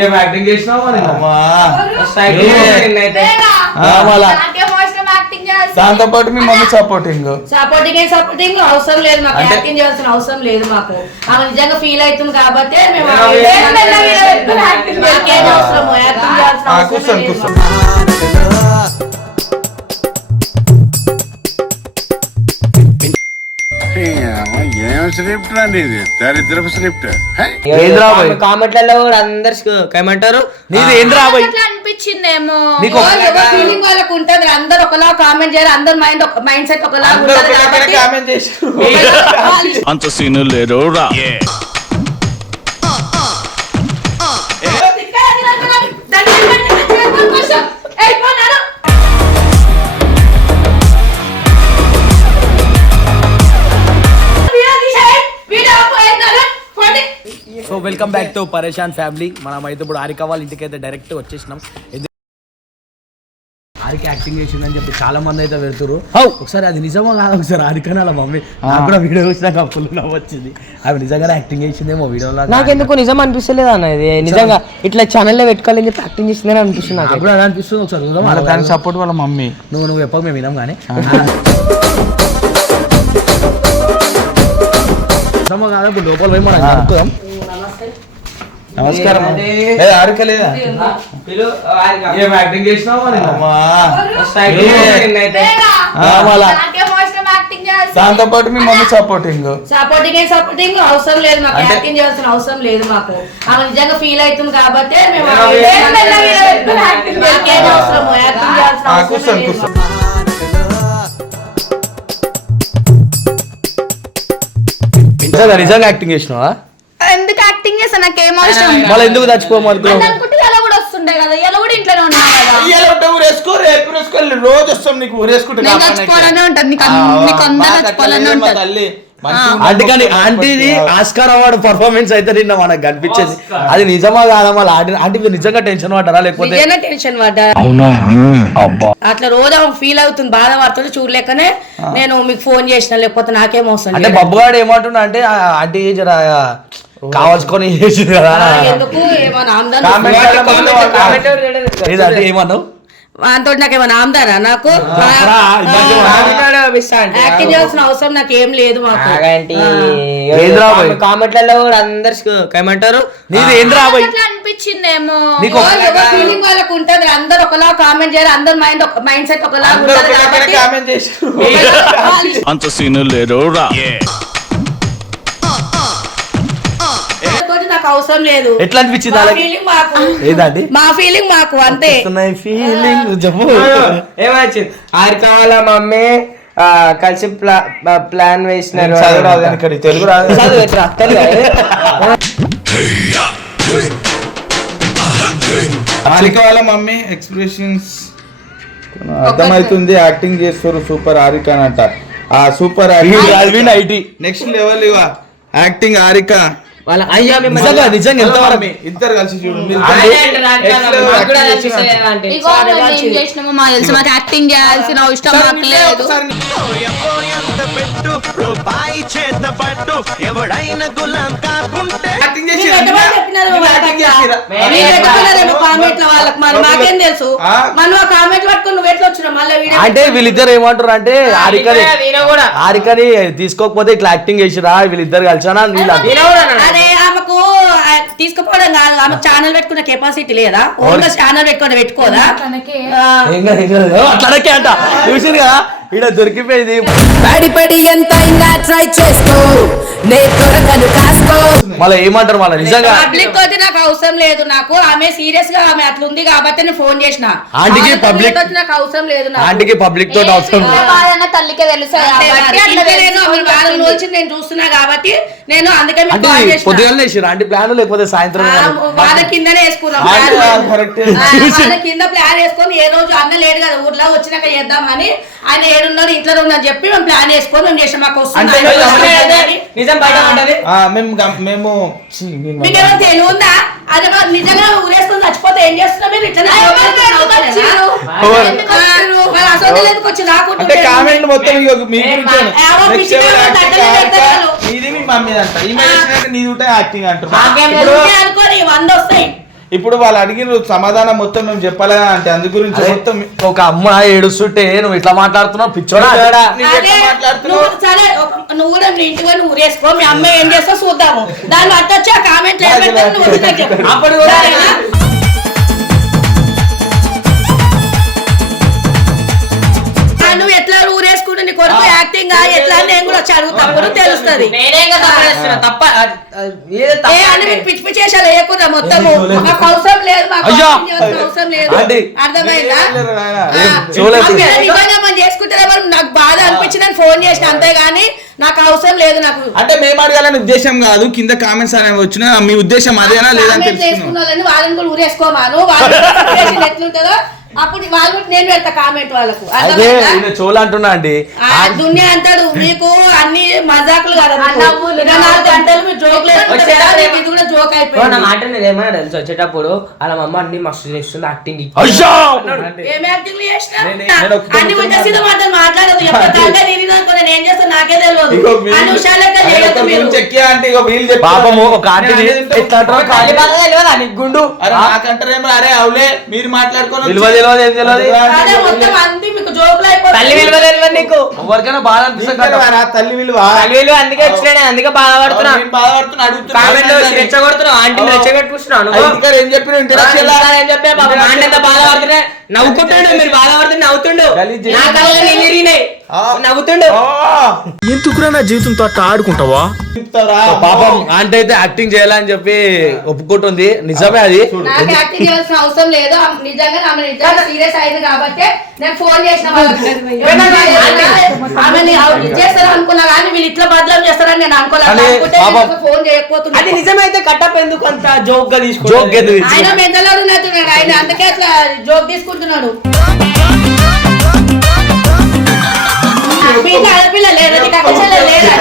ఏం యాక్టింగ్ చేసినావు అవసరం? దాంతో పాటు మీ మమ్మీ సపోర్టింగ్ సపోర్టింగ్ ఏం సపోర్టింగ్ అవసరం లేదు మాకు. యాక్టింగ్ చేయాల్సిన అవసరం లేదు మాకు. ఆమె నిజంగా ఫీల్ అవుతుంది కాబట్టి మేము మెల్లగా యాక్టింగ్ చేయాల్సిన అవసరం స్క్రిప్ట్ అండి ఇది. దరిద్రపు స్క్రిప్ట్. హే? ఏంద్రా బాయ్? కామెంట్లలో కూడా అందరు ఏమంటారు నీది ఏంద్రా బాయ్? అట్లా అనిపించిందేమో. నీకు ఎవరు ఎవరు ఫీలింగ్ వాళ్ళకు ఉంటది అందరు ఒకలా కామెంట్ చేయాలి. అందరు మైండ్ మైండ్ సెట్ ఒకలా ఉంటది కాబట్టి కామెంట్ చేసి వాళ్ళు- అంత సీను లేదు రా welcome back to Pareshan family. మనం అయితే ఇప్పుడు హారిక వాళ్ళ ఇంటికి అయితే డైరెక్ట్ వచ్చేసినాం. హారిక యాక్టింగ్ చేసిందని చెప్పి చాలా మంది అయితే పెడుతురు ఒకసారి అది నిజమో కాదు ఒకసారి హారిక వాళ్ళ మమ్మీ. నాకు కూడా వీడియో చూసినాక ఫుల్ నవ్వు వచ్చింది. అవి నిజంగానే యాక్టింగ్ చేసిందేమో వీడియోలో నాకెందుకు నిజం అనిపిస్తలేదు అన్న ఇది? నిజంగా ఇట్లా ఛానల్లో పెట్టుకోవాలని చెప్పి యాక్టింగ్ చేసిందని అనిపిస్తుంది నాకు నాకు కూడా అలా అనిపిస్తుంది ఒకసారి చూద్దాం. దానికి సపోర్ట్ వాళ్ళ మమ్మీ. నువ్వు నువ్వు చెప్పక మేము వినాం కానీ. నిజమో కాదు ఇప్పుడు లోపల పోయి మనం నమస్కారం. ఏంటంటే? ఏ ఆరిక లేదా? ఏం యాక్టింగ్ చేసినావు? దాంతో పాటు మీ మమ్మీ సపోర్టింగ్ సపోర్టింగ్ ఏం సపోర్టింగ్ అవసరం లేదు మాకు. యాక్టింగ్ చేయాల్సిన అవసరం లేదు మాకు. ఆమె నిజంగా ఫీల్ అవుతుంది కాబట్టి మేము యాక్టింగ్ చేయాల్సిన అవసరం లేదు నిజంగా యాక్టింగ్ చేసినావా? చేస్తా నాకేం అవసరం మళ్ళీ ఎందుకు చచ్చిపోము అనుకుంటే ఇలా కూడా వస్తుండే కదా ఇలా కూడా ఇంట్లోనే ఉన్నా కదా? ఇయ్యాల ఉంటే ఊరేసుకో రేపు ఊరేసుకో రోజు వస్తాం నీకు ఊరేసుకుంటే నేను చచ్చిపోవాలనే ఉంటది నీకు నీకు అందరూ చచ్చిపోవాలనే ఉంటది. తల్లి అంటే కానీ ఆంటీది ఆస్కార్ అవార్డు పర్ఫార్మెన్స్ అయితే నిన్న మనకు కనిపించేది. అది నిజమా కాదా మళ్ళీ? ఆంటీ ఆంటీ మీరు నిజంగా టెన్షన్ పడ్డారా లేకపోతే? నిజంగా టెన్షన్ పడ్డా. అట్లా రోజు ఆమె ఫీల్ అవుతుంది బాధపడుతుంది చూడలేకనే నేను మీకు ఫోన్ చేసిన లేకపోతే నాకేం అవసరం అంటే లేదు. బబ్బుగాడు ఏమంటున్నా అంటే ఆ ఆంటీ జర కావాల్సుకొని చేసింది కదా. ఏదంటే ఏమన్నావు? వాంతో నాకు ఏమైనా ఆమ్దానా నాకు. యాక్టింగ్ చేయాల్సిన అవసరం నాకు ఏం లేదు మాకు? కామెంట్లలో కూడా అందరు ఏమంటారు? అనిపించిందేమో. ఫీలింగ్ వాళ్ళకు ఉంటది అందరు ఒకలా కామెంట్ చేయాలి అందరు మైండ్ మైండ్ సెట్ ఒకలా ఉంటది అంత సీను లేదు. నాకు అవసరం లేదు. ఎట్లా అనిపించింది మా అలాగే ఫీలింగ్ మాకు. ఏదండి? మా ఫీలింగ్ మాకు అంతే. ఫీలింగ్ చెప్పు ఏమొచ్చింది హారిక వాళ్ళ మమ్మీ ఆ, కలిసి ప్లాన్ వేసినారు. ఇక్కడ తెలుగు రాదు. వాళ్ళ మమ్మీ ఎక్స్ప్రెషన్స్ అర్థమవుతుంది యాక్టింగ్ చేస్తారు సూపర్ హారిక అంట. ఆ సూపర్ ఐటీ నెక్స్ట్ లెవెల్ ఇవ యాక్టింగ్ హారిక వాళ్ళ అయ్యా మిమ్మల్ని- నిజంగా నిజంగా ఎంత వరకు ఇద్దరు కలిసి చూడు మీరు అదే next అంటారు, level అంటారు. మాకు కూడా acting అనిపిస్తలేదు చేస్తున్నారు. అంటే. ఇగో మేము ఏం చేసినామో మాకు తెలుసు మాకు యాక్టింగ్ చేయాల్సిన అవసరం లేదు ఒకసారి యాక్టింగ్ మీరు యాక్టింగ్ అంటే వీళ్ళిద్దరు ఏమంటారు అంటే హారికని హారికని తీసుకోకపోతే ఇట్లా యాక్టింగ్ చేసిరా? వీళ్ళిద్దరు కలిసానా? ఆమెకు తీసుకుపోవడం కాదు. ఆమె ఛానల్ పెట్టుకునే కెపాసిటీ లేదా? ఓన్ ఛానల్ పెట్టుకొని పెట్టుకోదా. అట్లనకే. అంట. చూసింది కదా? ఈడ దొరికిపోయింది. పడి పడి ఎంతైనా ట్రై చేస్తూ నే దొరకను కాస్కో. మళ్ళీ ఏమంటారు మళ్ళీ? నిజంగా పబ్లిక్ తోటి నాకు అవసరం లేదు. నాకు ఆమె సీరియస్గా ఆమె అట్లా ఉంది కాబట్టి నేను ఫోన్ చేసిన. ఆంటీకి ఆమెతో public- నాకు అవసరం లేదు నాకు. ఆంటీకి పబ్లిక్ తోటి అవసరం ఏ బాధన్న తల్లికే తెలుసు కాబట్టి. అట్లా నేను ఆమె బాధ నేను చూస్తున్నా కాబట్టి నేను అందుకే మీకు అంటే కాల్ చేసిన. పొద్దుగానే వేసిరా అంటే ప్లాన్ లేకపోతే సాయంత్రం ఆ? వాళ్ళ కిందనే వేసుకున్నాం ఆ, ప్లాన్. correct. ఆ, వాళ్ళ కింద ప్లాన్ వేసుకొని ఏ రోజు అన్న లేడు కదా ఊర్లో వచ్చినాక చేద్దామని ఆయన ఏడున్నారు ఇంట్లో ఉందని చెప్పి మేము ప్లాన్ వేసుకొని మేము చేసాం. మాకు వస్తుంది. మేము మీకేమో తెలివి ఉందా? అదే మరి నిజంగా ఊరేసుకొని చచ్చిపోతే ఏం చేస్తున్నా మీరు అంటే కామెంట్ మొత్తం ఇగో మీ గురించే. మమ్మీ అంట నీది యాక్టింగ్ అంటారు వంద వస్తాయి. ఇప్పుడు వాళ్ళు అడిగిన సమాధానం మొత్తం మేము చెప్పాలని అంటే అందు గురించి మొత్తం ఒక అమ్మ ఏడుస్తుంటే నువ్వు ఇట్లా మాట్లాడుతున్నావు? పిచ్చోడా? నీకు అదే, ఎట్లా మాట్లాడుతున్నావు? నువ్వు సరే ఒక- నువ్వు కూడా ఇంటికి పోయి నువ్వు వేసుకో మీ అమ్మ ఏం చేస్తో చూద్దాము. దాన్ని అట్ట వచ్చి ఆ కామెంట్ నువ్వు వచ్చి నువ్వు ఎట్లా ఊరేసుకుంటూ నీ కొడుకు యాక్టింగ్ ఎట్లా నేను కూడా వచ్చి అడుగుతాప్పుడు తెలుస్తుంది. పిచ్చి పిచ్చి వేషాలు వేయకుండా మొత్తము. మాకు అవసరం లేదు మాకు అవసరం లేదు. అర్థమైందా? నిజంగా మనం చేసుకుంటే నాకు బాధ అనిపించిందని ఫోన్ చేసిన అంతేగాని నాకు అవసరం లేదు నాకు. అంటే మేము అడగాలని ఉద్దేశం కాదు కింద కామెంట్స్ అనేవి వచ్చినా మీ ఉద్దేశం అదేనా లేదా అని కామెంట్ తెలుసుకున్నాం చేసుకున్న వాళ్ళని వాళ్ళని కూడా ఊరేసుకోమాను. వాళ్ళ ఎట్లుంటుందో అప్పుడు వాళ్ళు నేను పెడతా కామెంట్ వాళ్ళకు. అదే చోలు అంటున్నా అండి. ఆ దునియా అంటాడు మీకు అన్ని మజాకులు కదా గంటలు జోకులు కూడా జోక్ ఓ, నా అయిపోయింది మాట నేను ఏమన్నా తెలుసు. వచ్చేటప్పుడు అలా మా అమ్మ అన్ని మస్తు చేస్తుంది యాక్టింగ్ ఏం యాక్టింగ్ చేసినా నేను అన్ని మాటలు మాట్లాడదు నేను చేస్తాను నాకే తెలియదు. పాపము ఒక నేను గుండు? అరే అవులే మీరు మాట్లాడుకోవాలి తెలియదు ఏం తెలియదు తల్లి అయిపోతుంది విలువ తెలియదు నీకు. ఎవరికైనా బాధ అనిపిస్తుంది. తల్లి విలువ? తల్లి విలువ అందుకే వచ్చినా అందుకే బాధపడుతున్నా. నేను బాధపడుతున్నా రెచ్చగొడుతున్నావు ఆంటీని రెచ్చగొట్టుకున్నాను ఇంటికాడ ఏం చెప్పిన ఏం చెప్పా బాధపడుతున్నా నవ్వుకుంటుండు మీరు బాధపడుతుంటే నవ్వుతుండు. నా కళ్ళలో నీళ్ళు తిరిగినాయి ఆ. నవ్వుతుండు. ఎందుకురా నా జీవితంతో అట్లా ఆడుకుంటావా? చెప్తారా? పాపం ఆంటీ అయితే యాక్టింగ్ చేయాలని చెప్పి ఒప్పుకుంటుంది. నిజమే అది. నాకు యాక్టింగ్ చేయాల్సిన అవసరం లేదు. ఆమె నిజంగా ఆమె నిజంగా సీరియస్ అయింది కాబట్టి నేను ఫోన్ చేసిన వాళ్ళకి ఆమెని చేస్తారు అనుకున్నా కానీ వీళ్ళు ఇట్లా బదలం చేస్తారని నేను అనుకోలేదు కానీ అనుకుంటే పాపం- నేను ఫోన్ చేయకపోతున్నా. అది నిజమైతే కట్టప్ ఎందుకు అంత జోక్గా తీసుకుంటారు జోక్ ఆయన ఉన్నట్టున్నాడు. ఆయన అందుకే అట్లా జోక్ తీసుకుంటున్నాడు. మీకు ఆడపిల్ల లేదా? నీకు అక్క చెల్లెలు లేదా?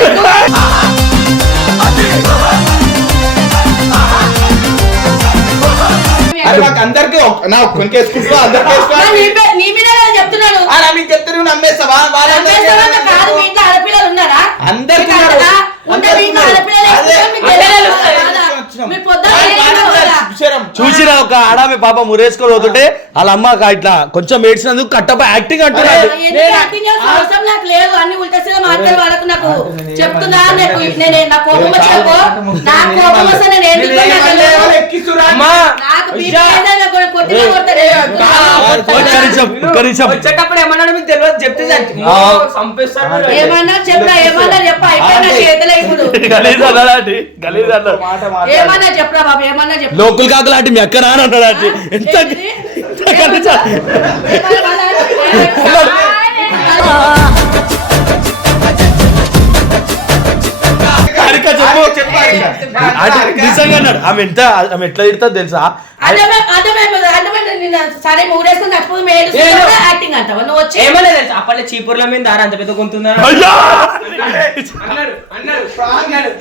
అందరికి నా ఒక్కరికి వేసుకుంటున్నా చెప్తున్నాడు. అలా మీకు చెప్తే నువ్వు నమ్మేస్తావా? తెలియదు. ఎవరు ఎక్కిస్తురా? అమ్మా నాకు బీపీ అయినా నాకు కొట్టినా కొడతారు. ఒక్క నిమిషం ఒక్క నిమిషం వచ్చేటప్పుడు ఏమన్నాడు మీకు తెలియదు. చెప్తే చాలు. ఆ. చంపేస్తాడు ఏమన్నా చెప్పరా ఏమన్నా చెప్ప గలీజ్ అన్నాడు గలీజ్ అన్నాడు. ఏమన్నా చెప్పరా బాబు ఏమన్నా చెప్పు. లోకల్ కాకులాంటి మీ అక్క నాన్న అంటాడు ఆంటీ. ఎంత చెప్పు. నిజంగా అన్నాడు. ఆమె ఎంత ఆమె ఎట్లా తిడుతుందో తెలుసా? అర్థమే అర్థమైపోయింది. అర్థమైంది. నిన్న సరే ఊరేసుకుని చచ్చిపోయి మేలు యాక్టింగ్ అంటావా? నువ్వు వచ్చి ఏమన్నా తెలుసు? అప్పట్లో చీపుర్ల మీద దారా అంత పెద్ద అన్నాడు అన్నాడు అన్నాడు.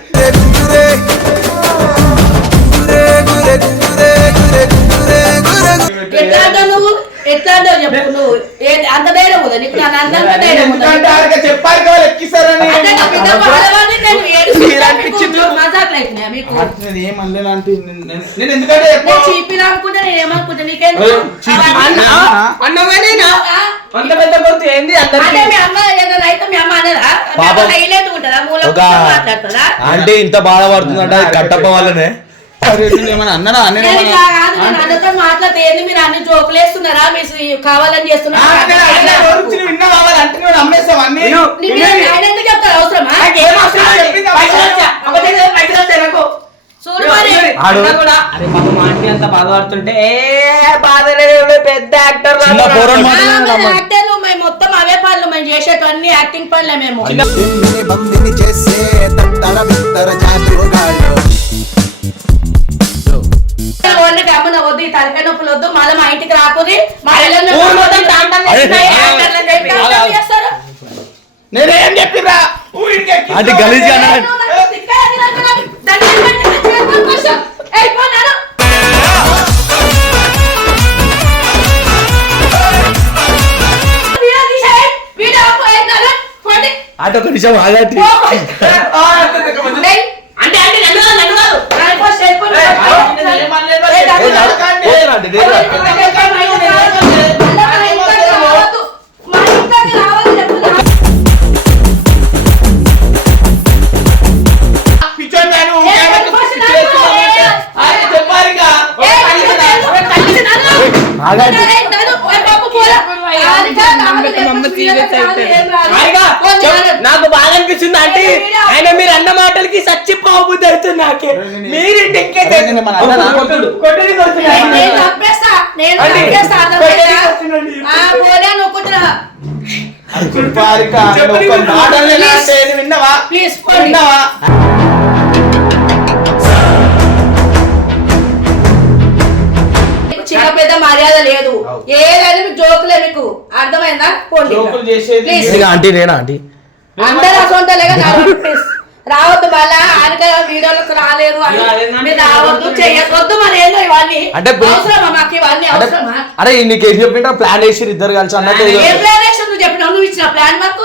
అంటే ఇంత బాధపడుతుందంటే కట్టప్ప వల్లనే మీరు అన్ని జోకులు వేస్తున్నారా? మీరు కావాలని చేస్తున్నారా? ఆడు- అరే పాపం మా ఆంటీ అంత బాధపడుతుంటే ఏ బాధ లేదు పెద్ద యాక్టర్ యాక్టర్లు మేము మొత్తం అవే పనులు మేము చేసేటన్ని యాక్టింగ్ పనులే మేము. చేసే తలకాయ నొప్పులు వద్దు మళ్ళీ మా ఇంటికి మా? నేనేం చెప్పిరా గలీజ్ ఒక నిమిషం ఆగట్టి అంటే అంటే నన్ను కాదు, నన్ను కాదు. రాయి, పో, స్టేట్ విన్నావా? ప్లీజ్. విన్నావా? చిన్న పెద్ద మర్యాద లేదు. ఏదైనా మీకు జోకులే మీకు. అర్థమైందా? పోండి జోకులు చేసేది ఆంటీ నేనా ఆంటీ? అందరూ అసొంటలేగా ప్లీజ్ రావద్దు మళ్ళా ఆనక వీడియోలకు రాలేరు మీరు రావద్దు చెయ్యొద్దు మరి ఏందో ఇవన్నీ అంటే అవసరమా మాకు? ఇవన్నీ అవసరమా? అరే నీకు ఏం చెప్పింటా ప్లాన్ వేసి ఇద్దరు కలిసి అన్నట్టు ఏ ప్లాన్ వేసావు నువ్వు చెప్పినావు నువ్వు ఇచ్చిన ప్లాన్ మాకు.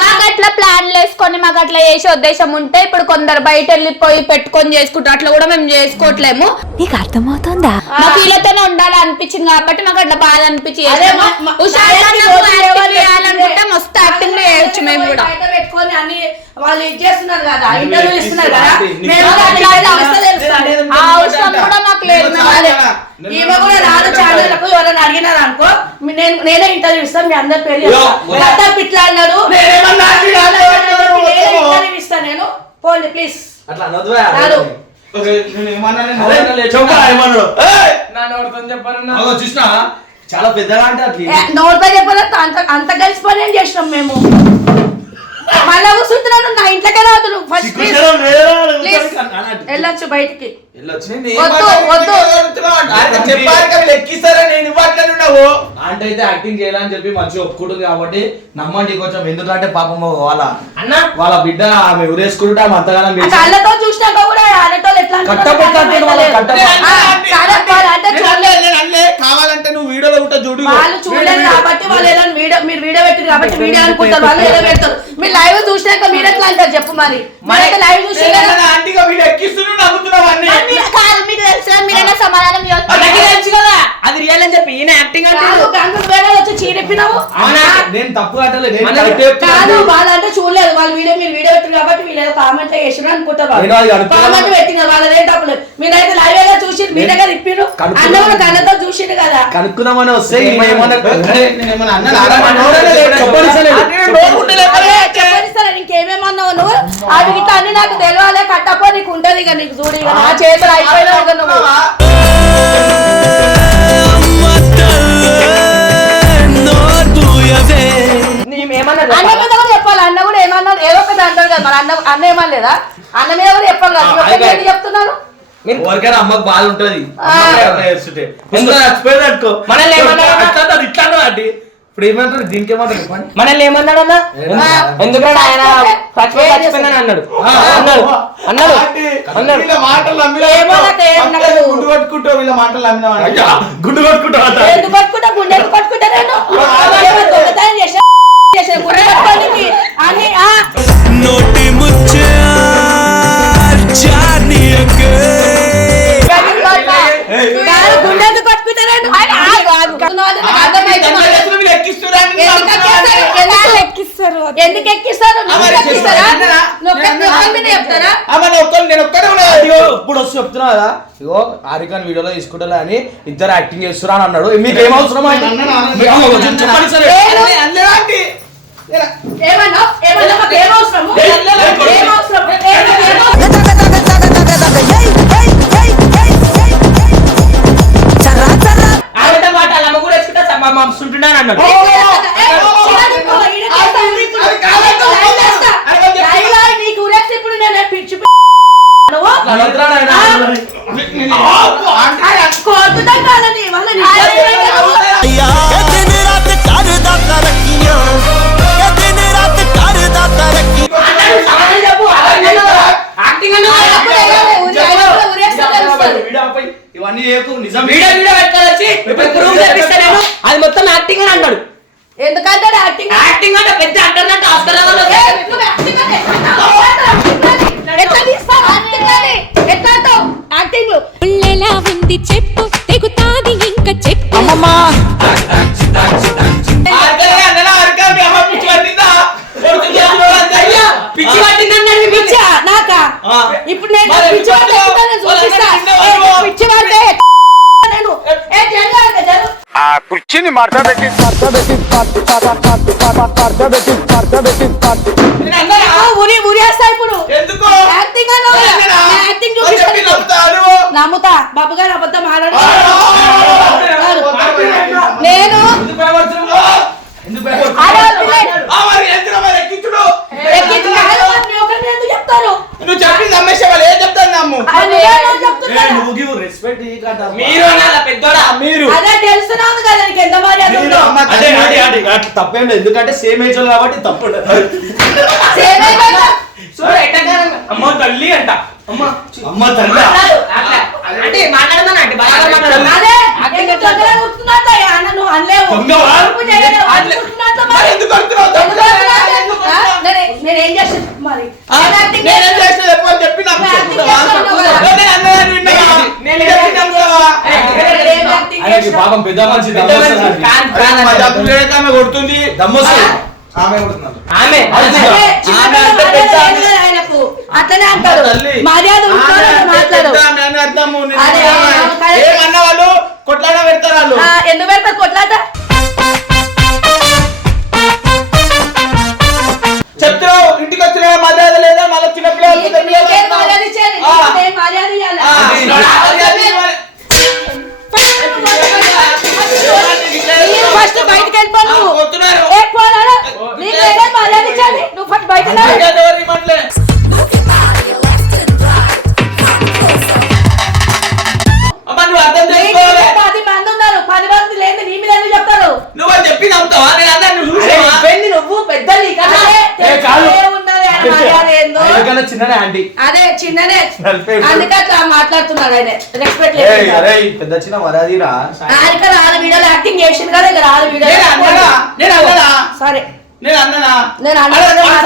మాకు అట్లా ప్లాన్లు వేసుకొని మాకు అట్లా చేసే ఉద్దేశం ఉంటే ఇప్పుడు కొందరు బయట వెళ్ళిపోయి పెట్టుకొని చేసుకుంటారు. అట్లా కూడా మేము చేసుకోవట్లేము. నీకు అర్థమవుతుందా? మాకు వీళ్ళతోనే ఉండాలి అనిపించింది కాబట్టి మాకు అట్లా బాధ అనిపించి అదే మా- మా- హుషారు మా అన్నకు రోజు acting ఎవరు చేయాలనుకుంటే మస్తు యాక్టింగ్ చేయొచ్చు మేము కూడా బయట పెట్టుకొని అన్ని వాళ్ళు ఇది చేస్తున్నారు కదా ఇంటర్వ్యూలు ఇస్తున్నారు కదా మేము. ఆ అవసరం కూడా మాకు లేదు. ఈమె కూడా రాదు ఛానళ్ళకు ఎవరైనా అడిగినారు అనుకో నేను నేనే ఇంటర్వ్యూ ఇస్తాను మీ అందరి పేరు పిట్లా అన్నారు ఇంటర్వ్యూ ఇస్తాను నేను. పోండి ప్లీజ్ అట్లా అనొద్దు చూసినా? చాలా పెద్దగా అంటే నోటితో చెప్పాలంటే అంత అంత కలిసిపోయి ఏం చేసినాం మేము. మళ్ళా కూర్చుంటున్నాను నా ఇంట్లోకే రాదు ఫస్ట్ వెళ్ళొచ్చు బయటికి. వద్దు, వద్దు. చెప్పాలి లెక్కిస్తారా? నేను ఇవ్వట్లేదు ఉన్నావు అంటే అయితే యాక్టింగ్ చేయాలని చెప్పి మంచిగా ఒప్పుకుంటుంది కాబట్టి నమ్మండి కొంచెం ఎందుకంటే పాపం వాళ్ళ అన్న! వాళ్ళ బిడ్డ ఆమె ఉరేసుకుంటే ఆమె అంతగానం కళ్ళతో చూసినాక కూడా ఆడటోళ్ళు ఎట్లా అంటే వాళ్ళ. కావాలంటే నువ్వు వీడియోలో ఉంటా చూడు. వాళ్ళు చూడలేదు కాబట్టి వాళ్ళు ఏదో వీడియో మీరు వీడియో పెట్టారు కాబట్టి వీడియో అనుకుంటారు వాళ్ళు ఏదో పెడతారు. మీరు లైవ్ చూసినాక మీరు ఎట్లా అంటారు చెప్పు మరి? మీరైతే లైవ్ చూసి ఆంటీగా వీడు ఎక్కిస్తున్నావు నమ్ముతున్నావు అన్ని? కాదు తెలుసా మీరైనా సమాధానం కదా అది రియల్ అని చెప్పి ఈయన యాక్టింగ్ అంటే గంగులు వేరే వచ్చి చీరెప్పినావు? నేను తప్పు చూడలేదు. వాళ్ళ వీడియో మీరు వీడియో పెట్టారు కాబట్టి వీళ్ళు కామెంట్ చేసిన అనుకుంటారు. కామెంట్ పెట్టిన వాళ్ళదే తప్పులేదు. మీరైతే లైవ్గా చూసి మీ దగ్గర ఇప్పిరు కనుక్కున్నాను. అన్న కూడా కళ్ళతో చూసిండు కదా. వస్తే ఇంకేమేమన్నావు నువ్వు? అవి గిట్ట అన్ని నాకు తెలియాలి కట్టపో నీకు ఉంటది ఇక నీకు చూడు నా చేతులు అయిపోయినా నువ్వు. అన్న మీద కూడా చెప్పాలి. అన్న కూడా ఏమన్నారు ఏదో ఒకటి అంటారు కదా మరి. అన్న అన్న ఏమనలేదా? అన్న మీద కూడా చెప్పాలి కదా. చెప్తున్నాను ఎవరికైనా అమ్మకు బాధ ఉంటది. ఆ. అమ్మకి అట్లా చేస్తుంటే. ముందు చచ్చిపోయింది అనుకో. మనల్ని ఏమన్నారు? అట్లా అన్నాడు, ఇట్లా అన్నాడు ఆంటీ. ఇప్పుడు ఏమంటారు? దీనికి ఏమంటారు? చెప్పండి. మనల్ని ఏమన్నాడు అన్న? ఏమన్నా? ఎందుకంటే ఆయన చచ్చిపోయి చచ్చిపోయిందని అన్నాడు. అన్నాడు. అన్నాడు. మాటలు నమ్మినా ఏమో నాకు ఏం పక్కన నమ్మదు. గుడ్డు పట్టుకుంటావు వీళ్ళ మాటలు నమ్మినా గుండు పట్టుకుంటా గుండె ఎందుకు పట్టుకుంటా నేను నోటి? ఎక్కిస్తారు? ఎందుకు ఎక్కిస్తారు? ఇప్పుడు వచ్చి చెప్తున్నా కదా. ఇగో ఆరికాన్ వీడియోలో తీసుకుంటా అని ఇద్దరు యాక్టింగ్ చేస్తున్నా అని అన్నాడు. మీకు ఏం అవసరం ఇవన్నీ చేయకు. నిజం ఆ, ఉరి ఉరేస్తా ఇప్పుడు. ఎందుకు? యాక్టింగ్ అన్నావు కదా. నేనేనా? నేను యాక్టింగ్ మరి చెప్పి చూపిస్తాను. నమ్ముతారు. నమ్ముతా. బాబు గారు అబద్ధం ఆడాడు ఆ, నేను ఎందుకు భయపడుతున్నావు? ఎందుకు భయపడుతున్నావు? ఆడాలి. ఆ, మరి ఎందుకు మరి ఎక్కించుడు? ఎక్కించి కాదు, మరి నీ ఒకరిని ఎందుకు చెప్తారు నువ్వు చెప్పింది నమ్మేసే వాళ్ళు ఏం చెప్తాను నమ్ము అది నువ్వేమో చెప్తున్నావు. రెస్పెక్ట్ మీరు అనాలా పెద్దోడా మీరు అదే తెలుస్తున్నాను కదా నీకు ఎంత మర్యాద ఉందో. అంటే అంటే అంటే అట్లా తప్పేం లేదు. ఎందుకంటే సేమ్ ఏజ్ కాబట్టి తప్పు. ఎట్టకారంగా అమ్మో తల్లి అంట. అమ్మో అమ్మ తల్లి. అట్లా, అంటే మాట్లాడదాను అంటే బాగా మాట్లాడదాను అదే ఎందుకు తొందరగా కూర్చున్నావు అయ్యా? ఆయనకి? పాపం పెద్ద మనిషి దమ్మొస్తుంది కొడుతుంది దమ్మొస్తుంది. ఆమె ఆమె. అట్లనే అంటారు. తల్లి. మర్యాద మాట్లాడు. ఏమన్నా- వాళ్ళు పెడతారు వాళ్ళు. ఎందుకు పెడతారు కొట్లాట? చెప్తున్నావు ఇంటికి వచ్చిన మర్యాద లేదా? మళ్ళీ చిన్నపిల్లలు మర్యాద నేను మర్యాద ఇయ్యాలా? అందుకే అట్లా మాట్లాడుతున్నాడు ఆయన. రెస్పెక్ట్ పెద్ద చిన్న మర్యాదీరా ఆయన రాదు వీడియోలో యాక్టింగ్ చేసింది కదా ఇక రాదు నేను అన్ననా? నేను వీడియో అన్ననా? సరే నేను అన్ననా? నేను.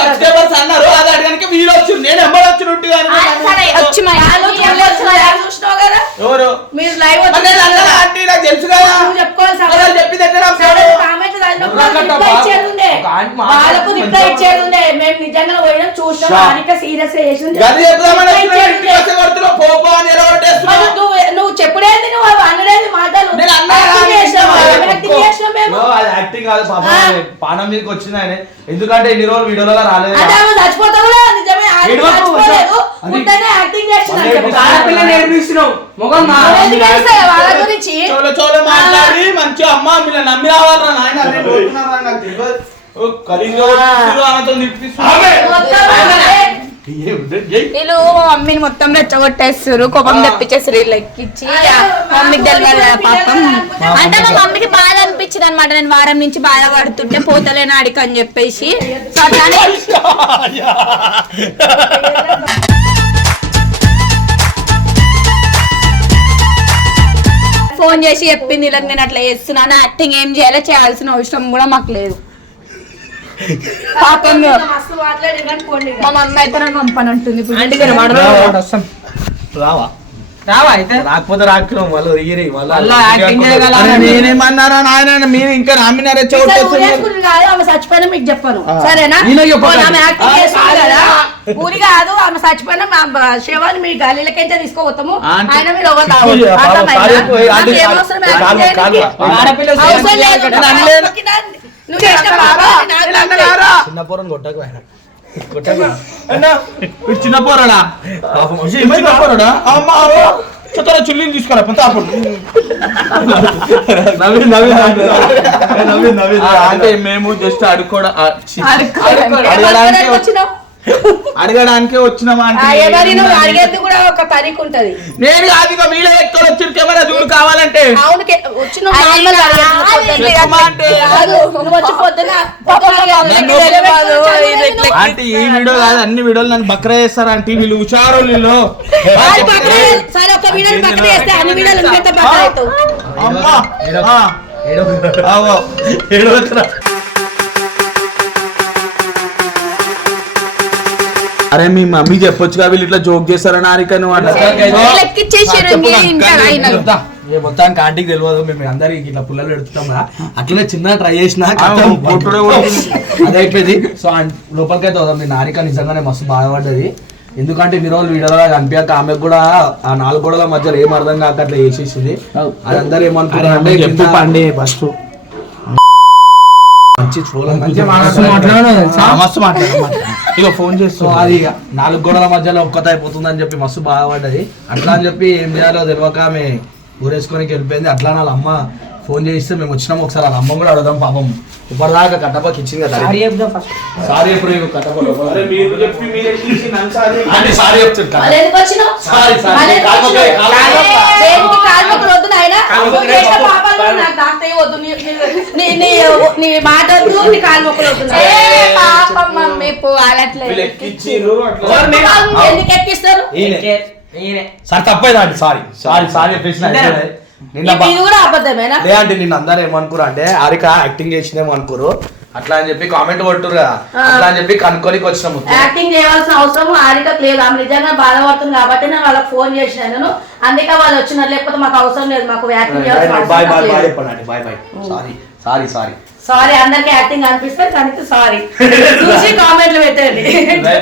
సబ్స్క్రైబర్స్ అన్నారు అది అడగడానికి వీలు వచ్చింది. నేను ఎంబడి వచ్చినట్టు సరే వచ్చి మా వాళ్ళు చూడలేదు, యాడ్ చూసినావు కదా? ఎవరు? మీరు లైవ్ నాకు తెలుసు కదా. చెప్పుకోవాలి చెప్పింది ఎట్లా వాళ్ళకు రిప్లై ఇచ్చేది ఉండే మేము నిజంగా పోయినాం చూసినాం. హారిక సీరియస్ చేసింది? నువ్వు నువ్వు చెప్పుడేంది నువ్వు? అవి అనలేదు మాటలు. యాక్టింగ్ కాదు పానం మీదకి వచ్చింది ఆయన. ఎందుకంటే ఇన్ని రోజులు వీడియోలో రాలేదు చచ్చిపోతా కూడా నిజమే. ఆయన ఏడవకు, చచ్చిపోలేదు. అది- ఉంటేనే యాక్టింగ్ చేసిన మళ్ళీ ఒక ఆడపిల్ల నేర్పిస్తున్నావు మొగం మా ఎందుకు తెలుస్తాయి వాళ్ళ గురించి? చోలో చోలో మాట్లాడి మంచిగా అమ్మ మీరు నమ్మి రావాలరా నాయన? వీళ్ళు మా మమ్మీని మొత్తం రెచ్చగొట్టేస్తారు కోపం తెప్పించేస్తారు వీళ్ళు ఎక్కిచ్చి మమ్మీకి తెలియదు పాపం. అంటే మా మమ్మీకి బాధ అనిపించింది అనమాట నేను వారం నుంచి బాధపడుతుంటే పోతలేను ఆడికి అని చెప్పేసి. ఫోన్ చేసి చెప్పింది ఇలా నేను అట్లా చేస్తున్నాను యాక్టింగ్ ఏం చేయాలో చేయాల్సిన అవసరం కూడా మాకు లేదు. పాపం. మా మమ్మీ అయితే నాకు పంపనంటుంది. రావా? రావా? అయితే? రాకపోతే రాకపోతే నేనేమన్నారా నాయన? మీరు ఇంకా కాదు ఆమె చచ్చిపోయినా మీకు చెప్పను. సరేనా? ఆమె యాక్టింగ్ చేస్తుంది కదా ఊరి కాదు ఆమె చచ్చిపోయినా మా శవాన్ని మీ గల్లీలకైతే తీసుకోపోతాము? ఆంటీ. ఆయన మీరు ఎవరు అవసరం? చిన్న పోరని కొట్టకు ఆయన. చిన్న పోరాడా పాపం చిన్న పోరాడా అమ్మ అమ్మ. చెత్తర చుల్లిని తీసుకురా పోతే అప్పుడు నవీన్ నవీన్ నవీన్. నవీన్ ఆ, అంటే మేము జస్ట్. ఏమనుకోవడానికి అడగడానికి వచ్చినామా ఎవరి నువ్వు అడిగేది కూడా ఒక తరీకు ఉంటది. నేను కాదు ఇక మీరే ఎక్కడ వచ్చి కెమెరా చూడు కావాలంటే. అవును అంటే? ఈ వీడియో కాదు అన్ని వీడియోలు నన్ను బక్రా చేస్తారు ఆంటీ? వీళ్ళు హుషారు వీళ్ళు. సరే ఒక వీడియోని పక్కన చేస్తే అన్ని వీడియోలు ఇంకెంత పక్కన అవుతావు? అమ్మా ఆ, ఏడో ఆవో. ఏడో అరే మీ మమ్మీ చెప్పొచ్చుగా వీళ్ళు ఇట్లా జోక్ చేస్తారని ఆరిక నువ్వు అట్లా ఏ మొత్తానికి ఆంటీకి తెలియదు మేము అందరికి ఇట్లా పుల్లలు పెడుతుంటాం కదా. అట్లనే చిన్న ట్రై చేసిన ఆ, కొట్టుడే కొడుతుంది. అది అయిపోయింది సో లోపలికైతే వదాం నేను నారిక నిజంగానే మస్తు బాధపడ్డది. ఎందుకంటే ఇన్ని రోజులు వీడియోలో కనిపించాక ఆమెకు కూడా ఆ నాలుగు గోడల మధ్యలో ఏం అర్థం కాక అట్లా చేసేసింది. అది అందరూ ఏమనుకున్నారు చెప్పు కింద పండి ఫస్ట్. మంచి చూడాలి తెలుసా? మస్తు మాట్లాడు. ఇక ఫోన్ చేస్తా అది ఇక నాలుగు గోడల మధ్యలో ఒక్కత అయిపోతుందని చెప్పి మస్తు బాధపడ్డది. అట్లా అని చెప్పి ఏం చేయాలో తెలియక ఆమె ఊరేసుకొని వెళ్ళిపోయింది. అట్లా వాళ్ళ అమ్మ ఫోన్ చేస్తే మేము వచ్చినాము ఒకసారి. వాళ్ళ అమ్మ కూడా అడుగుదాం పాపం. ఇప్పటిదాకా కట్టపకి ఇచ్చింది కదా. సారీ ఎప్పుడు కట్టపకి అంటే సారీ తాకుతాయి వద్దు. నీ- నీ- నీ- నీ- నీ మాట వద్దు నీ కాలు మొక్కలు పాపం మమ్మీ పోవాలట్లేదు ఎందుకు ఎక్కిస్తారు? సార్ తప్పైందా అండి సారీ సారీ సారీ చెప్పేసిన నిన్న కూడా అబద్ధమేనా? లే అంటే నిన్న అందరూ ఏమనుకురు అంటే హారిక యాక్టింగ్ చేసిందేమో అనుకురు అట్లా అని చెప్పి కామెంట్ కొట్టురు కదా అట్లా అని చెప్పి కనుక్కోనికి వచ్చినాము యాక్టింగ్ చేయవలసిన అవసరం హారికకు లేదు. ఆమె నిజంగా బాధపడుతుంది కాబట్టి నేను వాళ్ళకి ఫోన్ చేసినాను అందుకే వాళ్ళు వచ్చినారు. లేకపోతే మాకు అవసరం లేదు. మాకు యాక్టింగ్ చేయాల్సిన బాయ్ బాయ్ బాయ్ చెప్పండి bye bye sorry sorry sorry sorry అందరికి యాక్టింగ్ అనిపిస్తే దానికి సారీ చూసి కామెంట్లు పెట్టండి. బాయ్